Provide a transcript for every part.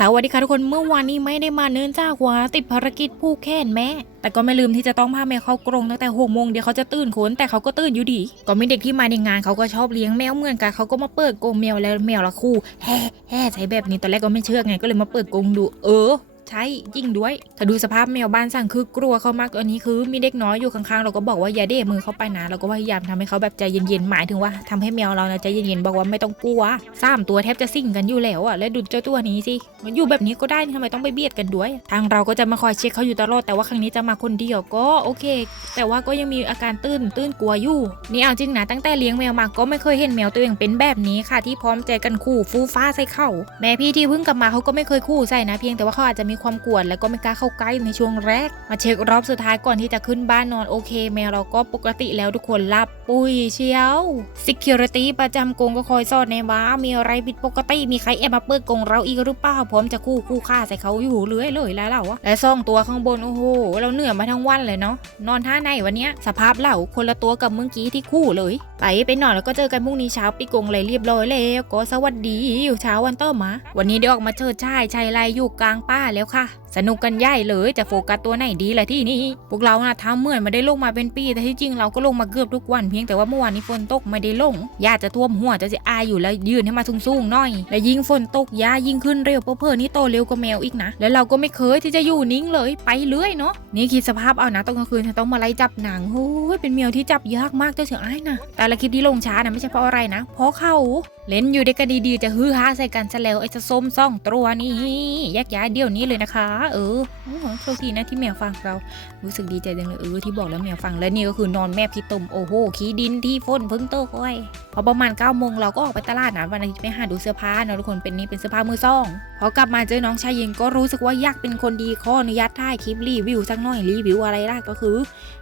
สวัสดีค่ะทุกคนเมื่อวานนี้ไม่ได้มาเนื่องจากว่าติดภารกิจผู้แค้นแม่ แต่ก็ไม่ลืมที่จะต้องพาแมวเข้ากรงตั้งแต่หกโมงเดี๋ยวเขาจะตื่นขนแต่เขาก็ตื่นอยู่ดี ก็มีเด็กที่มาในงานเขาก็ชอบเลี้ยงแมวเหมือนกันเขาก็มาเปิดกรงแมวแล้วแมวละคู่แฮ่แฮ่ใช้แบบนี้ตอนแรกก็ไม่เชื่อไงก็เลยมาเปิดกรงดู เออ ใช่จริงด้วย ถ้าดูสภาพแมวบ้านสั่งคือกลัวเขามากอันนี้คือมีเด็กน้อยอยู่ข้างๆ เราก็บอกว่าอย่าเด้มือเข้าไปนะเราก็พยายามทำให้เขาแบบใจเย็นๆหมายถึงว่าทำให้แมวเรานะใจเย็นๆบอกว่าไม่ต้องกลัวสามตัวแทบจะสิ่งกันอยู่แล้วอะแล้วดูเจ้าตัวนี้สิมันอยู่แบบนี้ก็ได้ทำไมต้องไปเบียดกันด้วย ทางเราก็จะมาคอยเช็คเขาอยู่ตลอดแต่ว่าครั้งนี้จะมาคนเดียวก็โอเค แต่ว่าก็ยังมีอาการตื้นตื้นกลัวอยู่นี่เอาจริงนะตั้งแต่เลี้ยงแมวมาก็ไม่เคยเห็นแมวตัวเองเป็นแบบนี้ค่ะที่พร้อมใจกันคู่ฟูฟ้าใส่เข้าแม่พี่ที่เพิ่งกลับมาเขาก็ไม่เคยคู่ใส่นะเพียงแต่ว่าเขาอาจจะมีความกลัวแล้วก็ไม่กล้าเข้าใกล้ในช่วงแรก มาเช็ครอบสุดท้ายก่อนที่จะขึ้นบ้านนอนโอเค แมวเราก็ปกติแล้วทุกคนหลับปุยเชียว Security ประจำกรงก็คอยสอดในว่ามีอะไรผิดปกติมีใครแอบมาเปิดกรงเราอีกหรือเปล่าพร้อมจะคู่คู่ฆ่าใส่เขาอยู่เรื่อยเลยแล้วเราอะและซ่องตัวข้างบนโอ้โหเราเหนื่อยมาทั้งวันเลยเนาะนอนท่าไหนวันเนี้ยสภาพเหล่าคนละตัวกับเมื่อกี้ที่คู่เลยไปไปนอนแล้วก็เจอกันพรุ่งนี้เช้าปีกงเลยเรียบร้อยแล้วก็สวัสดีอยู่เช้าวันต่อมา วันนี้ได้ออกมาเจอชายชายลายอยู่กลางป่าแล้วค่ะ สนุกกันใหญ่เลยจะโฟกัสตัวไหนดีล่ะที่นี่พวกเราน่ะทำเหมือนไม่ได้ลงมาเป็นปี แต่ที่จริงเราก็ลงมาเกือบทุกวันเพียงแต่ว่าเมื่อวานนี้ฝนตกไม่ได้ลงยาจะท่วมหัวจะจะอายอยู่แล้วยืนให้มาสูงๆหน่อย และยิ่งฝนตกยายิ่งขึ้นเร็วเพราะเพื่อนี่โตเร็วกว่าแมวอีกนะ แล้วเราก็ไม่เคยที่จะอยู่นิ่งเลยไปเรื่อยเนาะนี่คิดสภาพเอานะตอนกลางคืนฉันต้องมาไล่จับหนังโอ้ยเป็นแมวที่จับยากมากเจ้าเสียอ้ายนะแต่ละคลิปที่ลงช้านะไม่ใช่เพราะอะไรนะ เพราะเขาเล่นอยู่ด้วยกันดีๆจะฮือฮาใส่กันซะแล้วไอ้จะส้มซ่องตัวนี้แยกย้ายเดี๋ยวนี้เลยนะคะเออโชคดีนะที่แมวฟังเรา รู้สึกดีใจจังเลยเออที่บอกแล้วแมวฟังแล้วนี่ก็คือนอนแม่พี่ตุ่มโอ้โหขี้ดินที่ฝนเพิ่งโตกไว้พอประมาณ9ก้าโมงเราก็ออกไปตลาดนะวันอาทิตย์ไปหาดูเสื้อผ้าเนะทุกคนเป็นนี่เป็นเสื้อผ้ามือซ่องพอกลับมาเจอน้องชายเย็นก็รู้สึกว่ายากเป็นคนดีขออนุญาตถ่ายคลิปรีวิวสักหน่อยรีวิวอะไรล่ะก็คือ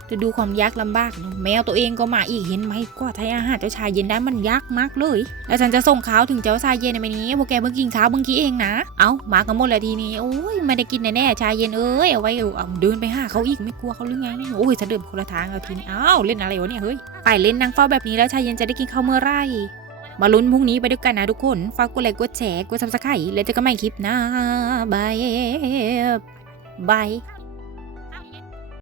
จะดูความยากลำบาก แมวตัวเองก็มาอีกเห็นไหมก็ทายอาหารเจ้าชายเย็นได้มันยากมากเลย แล้วฉันจะส่งข้าวถึงเจ้าชายเย็นในวันนี้พวกแกเพิ่งกินข้าวเมื่อกี้เองนะ เอามากันหมดแล้วทีนี้โอ้ยไม่ได้กินแน่ชายเย็นเอ้ยเอาไว้เอาเอเดินไปหาเขาอีกไม่กลัวเขาหรือไงโอ้ยจะเดินคนละทางเอาทีนี้อ้าวเล่นอะไรวะเนี่ยเฮ้ยไปเล่นนางเฝ้าแบบนี้แล้วชายเย็นจะได้กินข้าวเมื่อไรมาลุ้นพรุ่งนี้ไปด้วยกันนะทุกคนฝากกดไลค์กดแชร์กดซับสไครต์แล้วเจอกันใหม่คลิปหน้าบายบาย